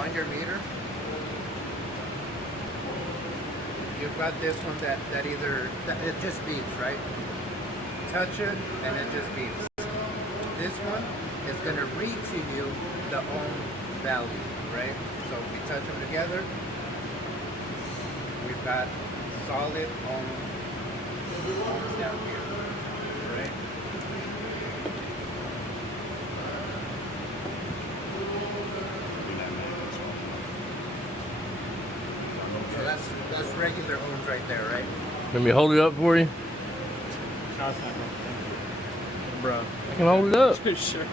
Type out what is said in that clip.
on your meter, you've got this one that it just beeps, right? Touch it and it just beeps. This one is going to read to you the ohm value, right? So if we touch them together, we've got solid ohms down here, right? So that's regular ohms right there, right? Let me hold it up for you. No, it's not going to. Bro, I can hold it up. Sure.